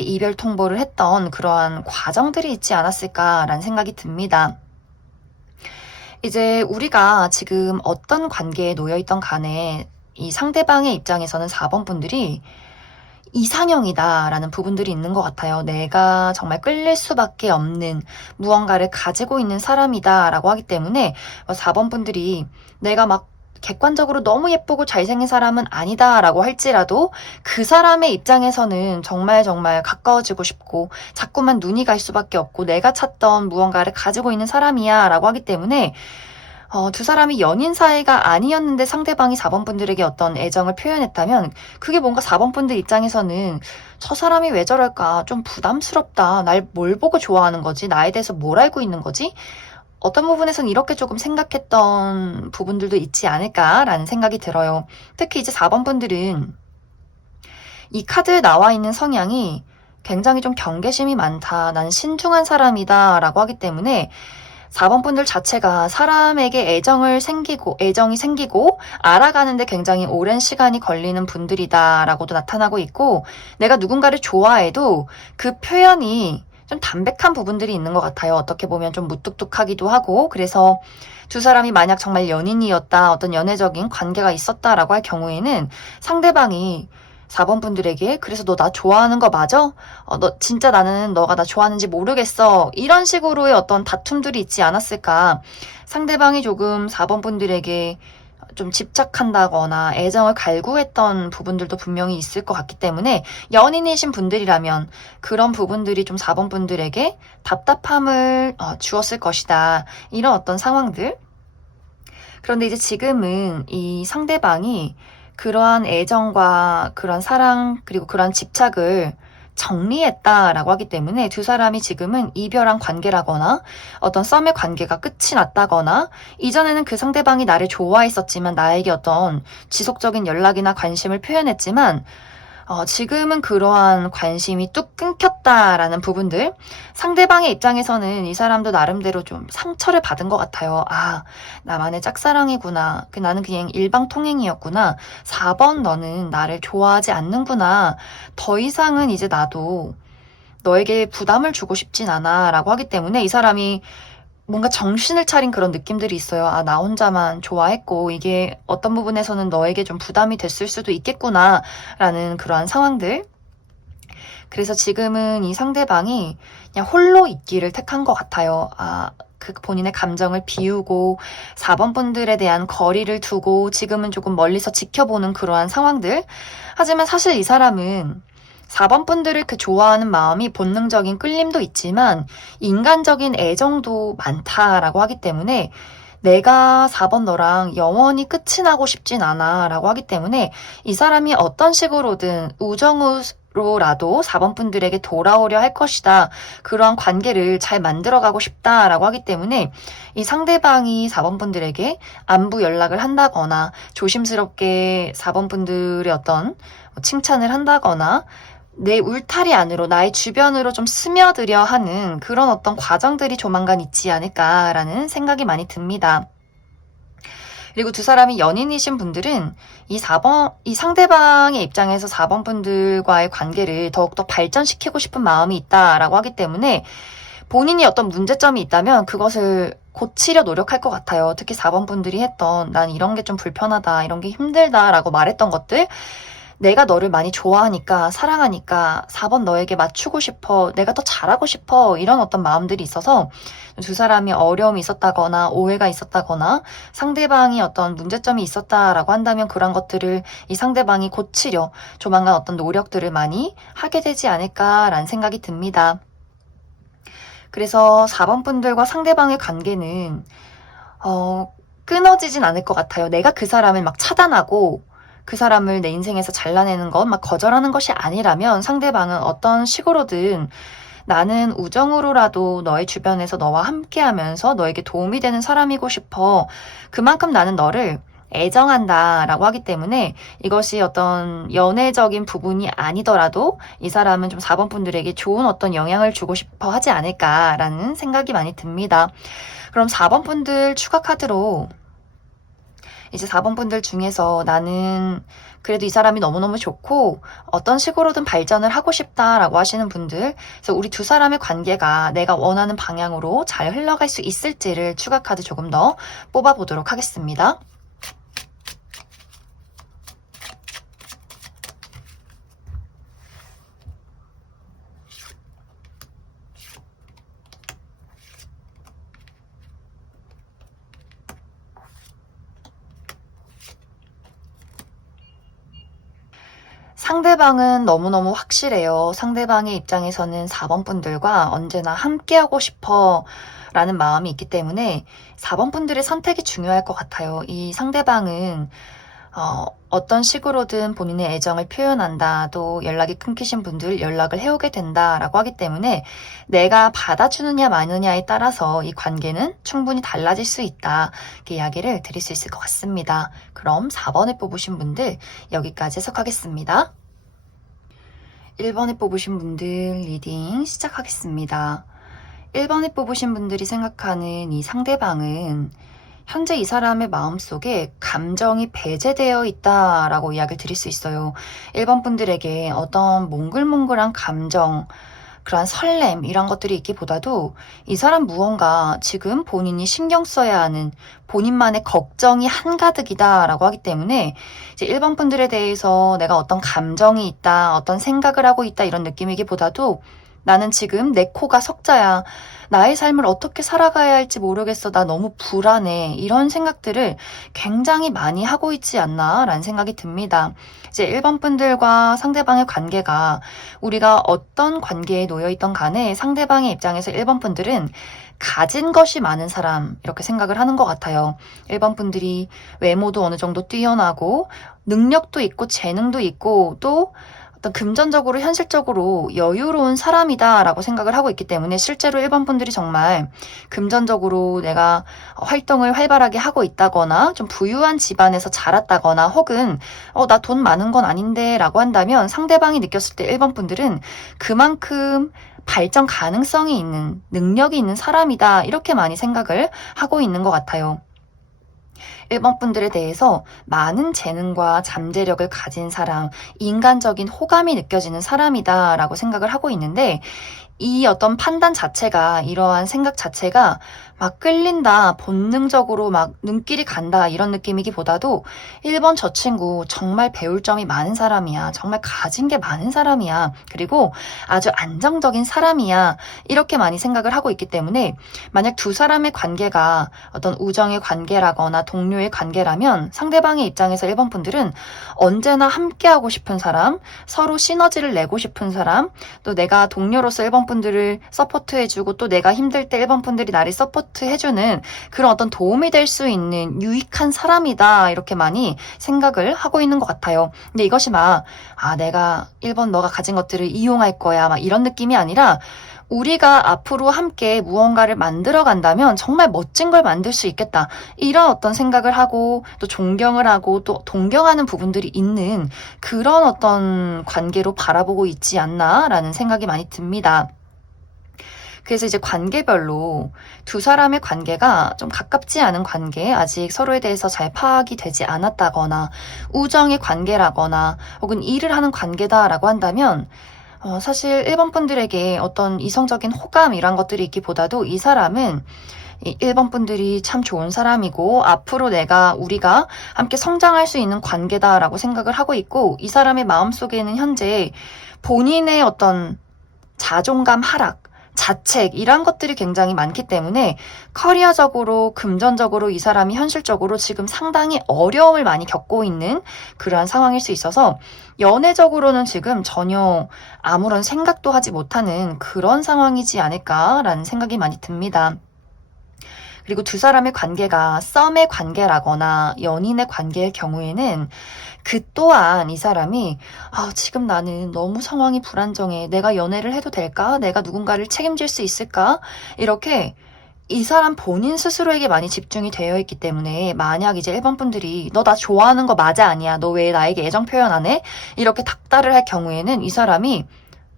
이별 통보를 했던 그러한 과정들이 있지 않았을까라는 생각이 듭니다. 이제 우리가 지금 어떤 관계에 놓여있던 간에 이 상대방의 입장에서는 4번 분들이 이상형이다라는 부분들이 있는 것 같아요. 내가 정말 끌릴 수밖에 없는 무언가를 가지고 있는 사람이다라고 하기 때문에 4번 분들이 내가 막 객관적으로 너무 예쁘고 잘생긴 사람은 아니다라고 할지라도 그 사람의 입장에서는 정말 가까워지고 싶고 자꾸만 눈이 갈 수밖에 없고 내가 찾던 무언가를 가지고 있는 사람이야 라고 하기 때문에 두 사람이 연인 사이가 아니었는데 상대방이 4번 분들에게 어떤 애정을 표현했다면 그게 뭔가 4번 분들 입장에서는 저 사람이 왜 저럴까 좀 부담스럽다. 날 뭘 보고 좋아하는 거지? 나에 대해서 뭘 알고 있는 거지? 어떤 부분에서는 이렇게 조금 생각했던 부분들도 있지 않을까라는 생각이 들어요. 특히 이제 4번 분들은 이 카드에 나와 있는 성향이 굉장히 좀 경계심이 많다. 난 신중한 사람이다. 라고 하기 때문에 4번 분들 자체가 사람에게 애정이 생기고 알아가는데 굉장히 오랜 시간이 걸리는 분들이다라고도 나타나고 있고 내가 누군가를 좋아해도 그 표현이 좀 담백한 부분들이 있는 것 같아요. 어떻게 보면 좀 무뚝뚝하기도 하고 그래서 두 사람이 만약 정말 연인이었다 어떤 연애적인 관계가 있었다라고 할 경우에는 상대방이 4번 분들에게 그래서 너 나 좋아하는 거 맞아? 너 진짜 나는 너가 나 좋아하는지 모르겠어. 이런 식으로의 어떤 다툼들이 있지 않았을까. 상대방이 조금 4번 분들에게 좀 집착한다거나 애정을 갈구했던 부분들도 분명히 있을 것 같기 때문에 연인이신 분들이라면 그런 부분들이 좀 4번 분들에게 답답함을 주었을 것이다. 이런 어떤 상황들. 그런데 이제 지금은 이 상대방이 그러한 애정과 그런 사랑 그리고 그러한 집착을 정리했다라고 하기 때문에 두 사람이 지금은 이별한 관계라거나 어떤 썸의 관계가 끝이 났다거나 이전에는 그 상대방이 나를 좋아했었지만 나에게 어떤 지속적인 연락이나 관심을 표현했지만 지금은 그러한 관심이 뚝 끊겼다라는 부분들 상대방의 입장에서는 이 사람도 나름대로 좀 상처를 받은 것 같아요. 나만의 짝사랑이구나. 나는 그냥 일방통행이었구나. 4번 너는 나를 좋아하지 않는구나. 더 이상은 이제 나도 너에게 부담을 주고 싶진 않아 라고 하기 때문에 이 사람이 뭔가 정신을 차린 그런 느낌들이 있어요. 나 혼자만 좋아했고 이게 어떤 부분에서는 너에게 좀 부담이 됐을 수도 있겠구나 라는 그러한 상황들. 그래서 지금은 이 상대방이 그냥 홀로 있기를 택한 것 같아요. 그 본인의 감정을 비우고 4번 분들에 대한 거리를 두고 지금은 조금 멀리서 지켜보는 그러한 상황들. 하지만 사실 이 사람은 4번 분들을 그 좋아하는 마음이 본능적인 끌림도 있지만 인간적인 애정도 많다라고 하기 때문에 내가 4번 너랑 영원히 끝이 나고 싶진 않아 라고 하기 때문에 이 사람이 어떤 식으로든 우정으로라도 4번 분들에게 돌아오려 할 것이다. 그러한 관계를 잘 만들어가고 싶다라고 하기 때문에 이 상대방이 4번 분들에게 안부 연락을 한다거나 조심스럽게 4번 분들의 어떤 칭찬을 한다거나 내 울타리 안으로 나의 주변으로 좀 스며들려 하는 그런 어떤 과정들이 조만간 있지 않을까라는 생각이 많이 듭니다. 그리고 두 사람이 연인이신 분들은 이 상대방의 입장에서 4번 분들과의 관계를 더욱더 발전시키고 싶은 마음이 있다라고 하기 때문에 본인이 어떤 문제점이 있다면 그것을 고치려 노력할 것 같아요. 특히 4번 분들이 했던 난 이런 게 좀 불편하다, 이런 게 힘들다라고 말했던 것들, 내가 너를 많이 좋아하니까, 사랑하니까 4번 너에게 맞추고 싶어, 내가 더 잘하고 싶어, 이런 어떤 마음들이 있어서 두 사람이 어려움이 있었다거나 오해가 있었다거나 상대방이 어떤 문제점이 있었다라고 한다면 그런 것들을 이 상대방이 고치려 조만간 어떤 노력들을 많이 하게 되지 않을까라는 생각이 듭니다. 그래서 4번 분들과 상대방의 관계는 끊어지진 않을 것 같아요. 내가 그 사람을 막 차단하고 그 사람을 내 인생에서 잘라내는 것, 막 거절하는 것이 아니라면 상대방은 어떤 식으로든 나는 우정으로라도 너의 주변에서 너와 함께하면서 너에게 도움이 되는 사람이고 싶어. 그만큼 나는 너를 애정한다 라고 하기 때문에 이것이 어떤 연애적인 부분이 아니더라도 이 사람은 좀 4번 분들에게 좋은 어떤 영향을 주고 싶어 하지 않을까라는 생각이 많이 듭니다. 그럼 4번 분들 추가 카드로 이제 4번 분들 중에서 나는 그래도 이 사람이 너무너무 좋고 어떤 식으로든 발전을 하고 싶다라고 하시는 분들, 그래서 우리 두 사람의 관계가 내가 원하는 방향으로 잘 흘러갈 수 있을지를 추가 카드 조금 더 뽑아보도록 하겠습니다. 상대방은 너무너무 확실해요. 상대방의 입장에서는 4번 분들과 언제나 함께하고 싶어 라는 마음이 있기 때문에 4번 분들의 선택이 중요할 것 같아요. 이 상대방은 어떤 식으로든 본인의 애정을 표현한다, 또 연락이 끊기신 분들 연락을 해오게 된다라고 하기 때문에 내가 받아주느냐 마느냐에 따라서 이 관계는 충분히 달라질 수 있다, 이렇게 이야기를 드릴 수 있을 것 같습니다. 그럼 4번에 뽑으신 분들 여기까지 해석하겠습니다. 1번에 뽑으신 분들 리딩 시작하겠습니다. 1번에 뽑으신 분들이 생각하는 이 상대방은 현재 이 사람의 마음속에 감정이 배제되어 있다라고 이야기를 드릴 수 있어요. 1번 분들에게 어떤 몽글몽글한 감정, 그러한 설렘 이런 것들이 있기보다도 이 사람 무언가 지금 본인이 신경 써야 하는 본인만의 걱정이 한가득이다라고 하기 때문에 이제 1번 분들에 대해서 내가 어떤 감정이 있다, 어떤 생각을 하고 있다 이런 느낌이기보다도 나는 지금 내 코가 석자야. 나의 삶을 어떻게 살아가야 할지 모르겠어. 나 너무 불안해. 이런 생각들을 굉장히 많이 하고 있지 않나라는 생각이 듭니다. 이제 1번 분들과 상대방의 관계가 우리가 어떤 관계에 놓여있던 간에 상대방의 입장에서 1번 분들은 가진 것이 많은 사람 이렇게 생각을 하는 것 같아요. 1번 분들이 외모도 어느 정도 뛰어나고 능력도 있고 재능도 있고 또 어떤 금전적으로 현실적으로 여유로운 사람이다라고 생각을 하고 있기 때문에 실제로 1번 분들이 정말 금전적으로 내가 활동을 활발하게 하고 있다거나 좀 부유한 집안에서 자랐다거나 혹은 나 돈 많은 건 아닌데 라고 한다면 상대방이 느꼈을 때 1번 분들은 그만큼 발전 가능성이 있는 능력이 있는 사람이다 이렇게 많이 생각을 하고 있는 것 같아요. 1번 분들에 대해서 많은 재능과 잠재력을 가진 사람, 인간적인 호감이 느껴지는 사람이다 라고 생각을 하고 있는데 이 어떤 판단 자체가, 이러한 생각 자체가 막 끌린다, 본능적으로 막 눈길이 간다 이런 느낌이기보다도 1번 저 친구 정말 배울 점이 많은 사람이야, 정말 가진 게 많은 사람이야, 그리고 아주 안정적인 사람이야 이렇게 많이 생각을 하고 있기 때문에 만약 두 사람의 관계가 어떤 우정의 관계라거나 동료의 관계라면 상대방의 입장에서 1번 분들은 언제나 함께하고 싶은 사람, 서로 시너지를 내고 싶은 사람, 또 내가 동료로서 1번 분들을 서포트해주고 또 내가 힘들 때 1번 분들이 나를 서포트해주는 그런 어떤 도움이 될 수 있는 유익한 사람이다 이렇게 많이 생각을 하고 있는 것 같아요. 근데 이것이 막 내가 1번 너가 가진 것들을 이용할 거야 막 이런 느낌이 아니라 우리가 앞으로 함께 무언가를 만들어 간다면 정말 멋진 걸 만들 수 있겠다. 이런 어떤 생각을 하고 또 존경을 하고 또 동경하는 부분들이 있는 그런 어떤 관계로 바라보고 있지 않나라는 생각이 많이 듭니다. 그래서 이제 관계별로 두 사람의 관계가 좀 가깝지 않은 관계, 아직 서로에 대해서 잘 파악이 되지 않았다거나 우정의 관계라거나 혹은 일을 하는 관계다라고 한다면 사실 1번 분들에게 어떤 이성적인 호감 이런 것들이 있기보다도 이 사람은 이 1번 분들이 참 좋은 사람이고 앞으로 우리가 함께 성장할 수 있는 관계다라고 생각을 하고 있고, 이 사람의 마음속에는 현재 본인의 어떤 자존감 하락, 자책 이런 것들이 굉장히 많기 때문에 커리어적으로, 금전적으로 이 사람이 현실적으로 지금 상당히 어려움을 많이 겪고 있는 그러한 상황일 수 있어서 연애적으로는 지금 전혀 아무런 생각도 하지 못하는 그런 상황이지 않을까라는 생각이 많이 듭니다. 그리고 두 사람의 관계가 썸의 관계라거나 연인의 관계의 경우에는 그 또한 이 사람이 지금 나는 너무 상황이 불안정해. 내가 연애를 해도 될까? 내가 누군가를 책임질 수 있을까? 이렇게 이 사람 본인 스스로에게 많이 집중이 되어 있기 때문에, 만약 이제 1번 분들이 너 나 좋아하는 거 맞아 아니야? 너 왜 나에게 애정 표현 안 해? 이렇게 닥달을 할 경우에는 이 사람이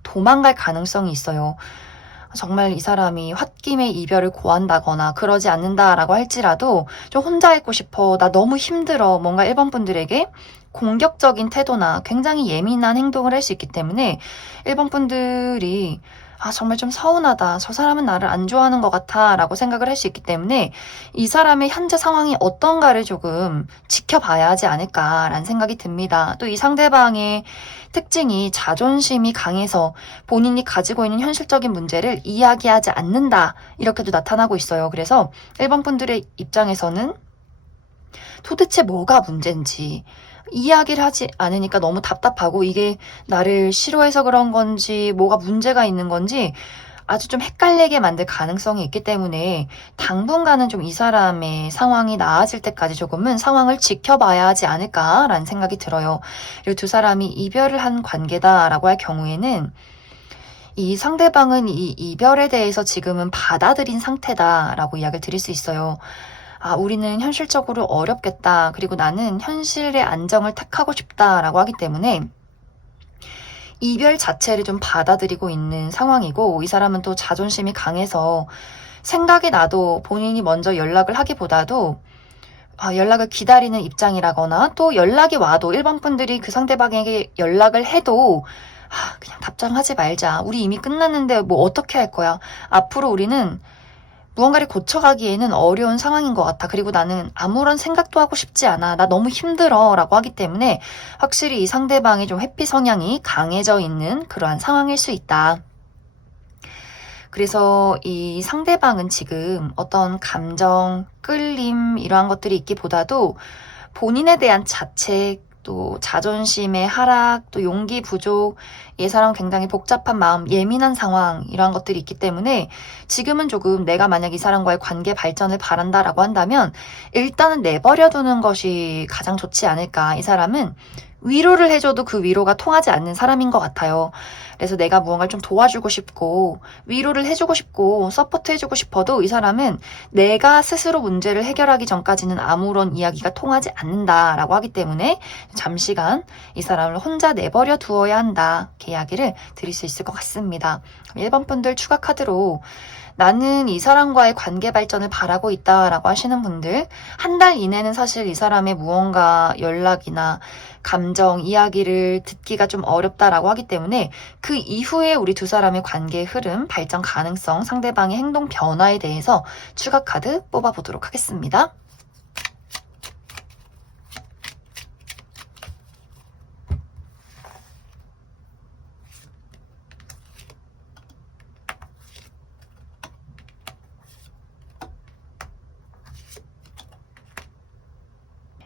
도망갈 가능성이 있어요. 정말 이 사람이 홧김에 이별을 고한다거나 그러지 않는다라고 할지라도 좀 혼자 있고 싶어, 나 너무 힘들어, 뭔가 1번 분들에게 공격적인 태도나 굉장히 예민한 행동을 할 수 있기 때문에 1번 분들이 정말 좀 서운하다, 저 사람은 나를 안 좋아하는 것 같아 라고 생각을 할 수 있기 때문에 이 사람의 현재 상황이 어떤가를 조금 지켜봐야 하지 않을까라는 생각이 듭니다. 또 이 상대방의 특징이 자존심이 강해서 본인이 가지고 있는 현실적인 문제를 이야기하지 않는다, 이렇게도 나타나고 있어요. 그래서 1번 분들의 입장에서는 도대체 뭐가 문제인지 이야기를 하지 않으니까 너무 답답하고, 이게 나를 싫어해서 그런 건지 뭐가 문제가 있는 건지 아주 좀 헷갈리게 만들 가능성이 있기 때문에 당분간은 좀 이 사람의 상황이 나아질 때까지 조금은 상황을 지켜봐야 하지 않을까라는 생각이 들어요. 그리고 두 사람이 이별을 한 관계다라고 할 경우에는 이 상대방은 이 이별에 대해서 지금은 받아들인 상태다라고 이야기를 드릴 수 있어요. 우리는 현실적으로 어렵겠다, 그리고 나는 현실의 안정을 택하고 싶다라고 하기 때문에 이별 자체를 좀 받아들이고 있는 상황이고, 이 사람은 또 자존심이 강해서 생각이 나도 본인이 먼저 연락을 하기보다도 연락을 기다리는 입장이라거나, 또 연락이 와도 1번 분들이 그 상대방에게 연락을 해도 그냥 답장하지 말자, 우리 이미 끝났는데 뭐 어떻게 할 거야, 앞으로 우리는 무언가를 고쳐가기에는 어려운 상황인 것 같아, 그리고 나는 아무런 생각도 하고 싶지 않아, 나 너무 힘들어 라고 하기 때문에 확실히 이 상대방의 좀 회피 성향이 강해져 있는 그러한 상황일 수 있다. 그래서 이 상대방은 지금 어떤 감정, 끌림 이러한 것들이 있기보다도 본인에 대한 자책, 또 자존심의 하락, 또 용기 부족, 이 사람 굉장히 복잡한 마음, 예민한 상황 이러한 것들이 있기 때문에 지금은 조금 내가 만약 이 사람과의 관계 발전을 바란다라고 한다면 일단은 내버려두는 것이 가장 좋지 않을까. 이 사람은 위로를 해줘도 그 위로가 통하지 않는 사람인 것 같아요. 그래서 내가 무언가를 좀 도와주고 싶고 위로를 해주고 싶고 서포트 해주고 싶어도 이 사람은 내가 스스로 문제를 해결하기 전까지는 아무런 이야기가 통하지 않는다라고 하기 때문에 잠시간 이 사람을 혼자 내버려 두어야 한다, 이렇게 이야기를 드릴 수 있을 것 같습니다. 1번 분들 추가 카드로 나는 이 사람과의 관계 발전을 바라고 있다라고 하시는 분들, 한 달 이내는 사실 이 사람의 무언가 연락이나 감정, 이야기를 듣기가 좀 어렵다라고 하기 때문에 그 이후에 우리 두 사람의 관계의 흐름, 발전 가능성, 상대방의 행동 변화에 대해서 추가 카드 뽑아보도록 하겠습니다.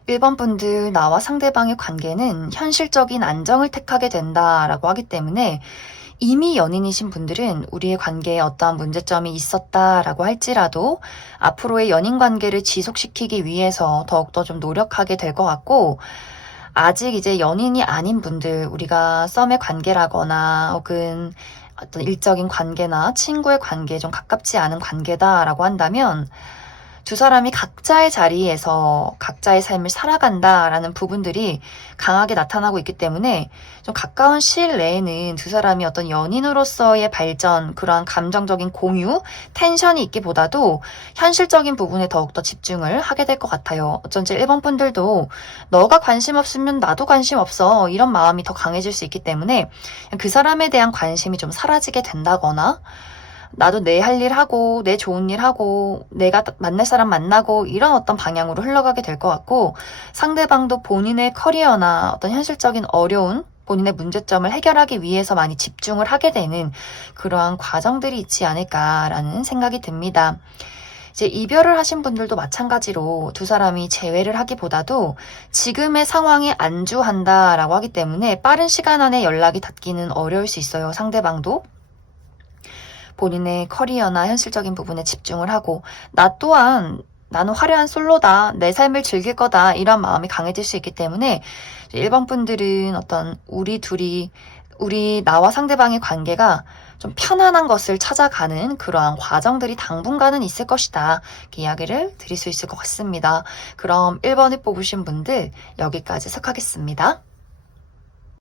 1번 분들, 나와 상대방의 관계는 현실적인 안정을 택하게 된다라고 하기 때문에 이미 연인이신 분들은 우리의 관계에 어떠한 문제점이 있었다라고 할지라도 앞으로의 연인 관계를 지속시키기 위해서 더욱더 좀 노력하게 될 것 같고, 아직 이제 연인이 아닌 분들, 우리가 썸의 관계라거나 혹은 어떤 일적인 관계나 친구의 관계에 좀 가깝지 않은 관계다라고 한다면 두 사람이 각자의 자리에서 각자의 삶을 살아간다라는 부분들이 강하게 나타나고 있기 때문에 좀 가까운 시일 내에는 두 사람이 어떤 연인으로서의 발전, 그러한 감정적인 공유, 텐션이 있기보다도 현실적인 부분에 더욱더 집중을 하게 될 것 같아요. 어쩐지 1번 분들도 너가 관심 없으면 나도 관심 없어, 이런 마음이 더 강해질 수 있기 때문에 그 사람에 대한 관심이 좀 사라지게 된다거나, 나도 내 할 일 하고 내 좋은 일 하고 내가 만날 사람 만나고 이런 어떤 방향으로 흘러가게 될 것 같고, 상대방도 본인의 커리어나 어떤 현실적인 어려운 본인의 문제점을 해결하기 위해서 많이 집중을 하게 되는 그러한 과정들이 있지 않을까라는 생각이 듭니다. 이제 이별을 하신 분들도 마찬가지로 두 사람이 재회를 하기보다도 지금의 상황에 안주한다라고 하기 때문에 빠른 시간 안에 연락이 닿기는 어려울 수 있어요. 상대방도 본인의 커리어나 현실적인 부분에 집중을 하고, 나 또한 나는 화려한 솔로다, 내 삶을 즐길 거다, 이런 마음이 강해질 수 있기 때문에 1번 분들은 어떤 우리 나와 상대방의 관계가 좀 편안한 것을 찾아가는 그러한 과정들이 당분간은 있을 것이다, 이렇게 이야기를 드릴 수 있을 것 같습니다. 그럼 1번을 뽑으신 분들 여기까지 해석하겠습니다.